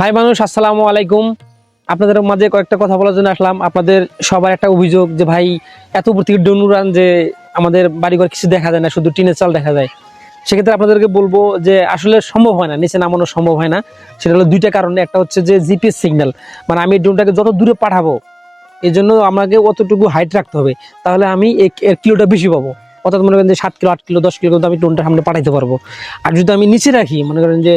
High মানুষ, আসসালামু আলাইকুম। আপনাদের মাঝে কয়েকটা কথা বলার জন্য আসলাম। আপনাদের সবার একটা অভিযোগ যে ভাই, এত উপর থেকে ডোন উড়ান যে আমাদের বাড়িঘর কিছু দেখা যায় না, শুধু টিনের চাল দেখা যায়। সেক্ষেত্রে আপনাদেরকে বলব যে আসলে সম্ভব হয় না, নিচে নামানো সম্ভব হয় না। সেটা হলো দুইটা কারণে। একটা হচ্ছে যে জিপিএস সিগন্যাল। মানে আমি ড্রোনটাকে যত দূরে পাঠাবো এই জন্য আমাকে অতটুকু হাইট রাখতে হবে। তাহলে আমি এর কিলোটা বেশি পাবো। অর্থাৎ মনে করেন যে সাত কিলো, আট কিলো, দশ কিলো কিন্তু আমি ড্রোনটা সামনে পাঠাইতে পারব। আর যদি আমি নিচে রাখি, মনে করেন যে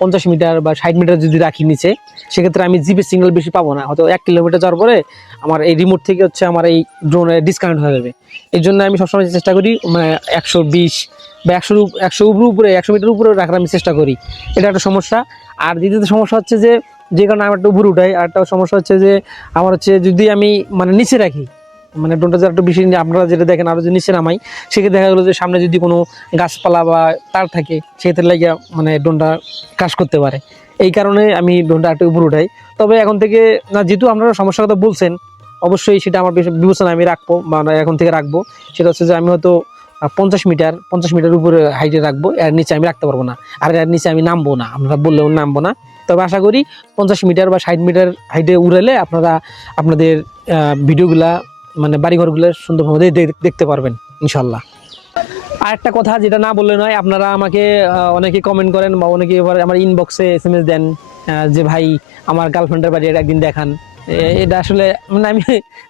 পঞ্চাশ মিটার বা ষাট মিটার যদি রাখি নিচে, সেক্ষেত্রে আমি জিপি সিগন্যাল বেশি পাবো না। হয়তো এক কিলোমিটার যাওয়ার পরে আমার এই রিমোট থেকে হচ্ছে আমার এই ড্রোনে ডিসকানেক্ট হয়ে যাবে। এই জন্য আমি সবসময় চেষ্টা করি মানে একশো বিশ বা একশোর একশো উপরে একশো মিটার উপরে রাখার আমি চেষ্টা করি। এটা একটা সমস্যা। আর দ্বিতীয়ত সমস্যা হচ্ছে যে যে কারণে আমার একটা উপরে উঠাই, আর একটা সমস্যা হচ্ছে যে, আমার হচ্ছে যদি আমি মানে নিচে রাখি মানে ড্রোনটা যারা একটু বেশি আপনারা যেটা দেখেন আরও যদি নিচে নামাই, সেক্ষেত্রে দেখা গেলো যে সামনে যদি কোনো গাছপালা বা তার থাকে, সেক্ষেত্রে লাগিয়া মানে ড্রোনটা কাজ করতে পারে। এই কারণে আমি ড্রোনটা একটু উপরে উঠাই। তবে এখন থেকে, না, যেহেতু আপনারা সমস্যার কথা বলছেন, অবশ্যই সেটা আমার বিবেচনা আমি রাখব বা এখন থেকে রাখব। সেটা হচ্ছে যে আমি হয়তো পঞ্চাশ মিটার পঞ্চাশ মিটার উপরে হাইটে রাখব, এর নিচে আমি রাখতে পারব না। আর এর নিচে আমি নামবো না আপনারা বললেও নামবো না। তবে আশা করি পঞ্চাশ মিটার বা ষাট মিটার হাইটে উড়ালে আপনারা আপনাদের ভিডিওগুলা মানে বাড়িঘরগুলো সুন্দরভাবে দেখতে পারবেন ইনশাল্লাহ আর একটা কথা যেটা না বললে নয়, আপনারা আমাকে অনেকে কমেন্ট করেন বা অনেকে এবার আমার ইনবক্সে এস এম এস দেন যে ভাই, আমার গার্লফ্রেন্ডের বাড়ি একদিন দেখান। এটা আসলে মানে আমি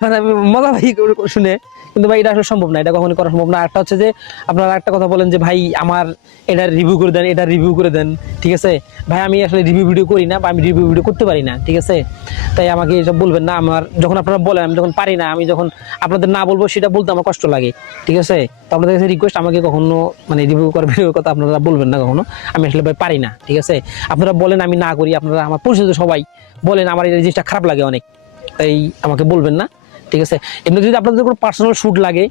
মানে আমি মজা ভাই শুনে, কিন্তু ভাই এটা আসলে সম্ভব না, এটা কখনো করা সম্ভব না। একটা হচ্ছে যে, আপনারা একটা কথা বলেন যে, ভাই আমার এটা রিভিউ করে দেন, এটা রিভিউ করে দেন, ঠিক আছে? ভাই, আমি আসলে রিভিউ ভিডিও করি না বা আমি রিভিউ ভিডিও করতে পারি না, ঠিক আছে? তাই আমাকে এসব বলবেন না, আমার যখন আপনারা বলেন, আমি যখন পারি না, আমি যখন আপনাদের না বলব, সেটা বলতে আমার কষ্ট লাগে, ঠিক আছে? তো আপনাদের কাছে রিকোয়েস্ট আমাকে কখনো মানে রিভিউ করার ভিডিওর কথা আপনারা বলবেন না কখনো, আমি আসলে ভাই পারি না, ঠিক আছে? আপনারা বলেন, আমি না করি, আপনারা আমার পরিচিত সবাই বলেন, আমার এই জিনিসটা খারাপ লাগে অনেক তাই আমাকে বলবেন না। ঠিক আছে? এমনি যদি আপনাদের কোনো পার্সোনাল শ্যুট লাগে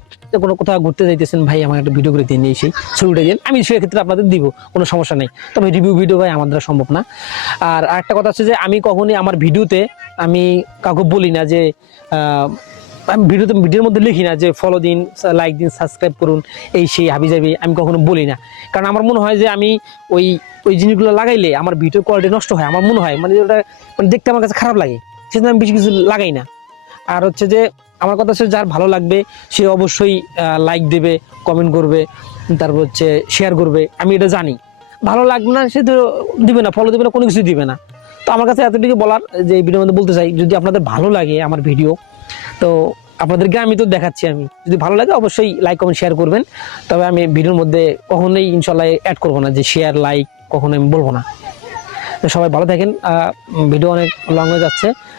কোনো কোথাও ঘুরতে যাইতেছেন, ভাই, আমাকে একটা ভিডিও করে দিয়ে নিয়ে এসে ছবিটা দিন। আমি সেক্ষেত্রে আপনাদের দিব, কোনো সমস্যা নেই। তবে রিভিউ ভিডিও ভাই, আমার দ্বারা সম্ভব না। আর আরেকটা কথা হচ্ছে যে, আমি কখনই আমার ভিডিওতে আমি কাউকে বলি না যে আমি ভিডিওতে, ভিডিওর মধ্যে লিখি না যে ফলো দিন লাইক দিন সাবস্ক্রাইব করুন। এই সেই হাবি যাবি আমি কখনো বলি না। কারণ আমার মনে হয় যে, আমি ওই ওই জিনিসগুলো লাগাইলে আমার ভিডিও কোয়ালিটি নষ্ট হয়, আমার মনে হয়। মানে ওটা মানে দেখতে আমার কাছে খারাপ লাগে। সেজন্য আমি বেশি কিছু লাগাই না। আর হচ্ছে যে, আমার কথা হচ্ছে যার ভালো লাগবে, সে অবশ্যই লাইক দেবে কমেন্ট করবে, তারপর হচ্ছে শেয়ার করবে, আমি এটা জানি। ভালো লাগবে না, সে তো দিবে না ফলো দিবে না, কোনো কিছু দিবে না। তো আমার কাছে এতটুকু বলার, যে এই ভিডিওর মধ্যে বলতে চাই, যদি আপনাদের ভালো লাগে আমার ভিডিও, তো আপনাদেরকে আমি তো দেখাচ্ছি আমি। যদি ভালো লাগে, অবশ্যই লাইক কমেন্ট শেয়ার করবেন। তবে আমি ভিডিওর মধ্যে কখনোই ইনশাল্লাহ অ্যাড করব না, যে শেয়ার লাইক কখনো আমি বলব না। সবাই ভালো থাকেন ভিডিও অনেক লং হয়ে যাচ্ছে।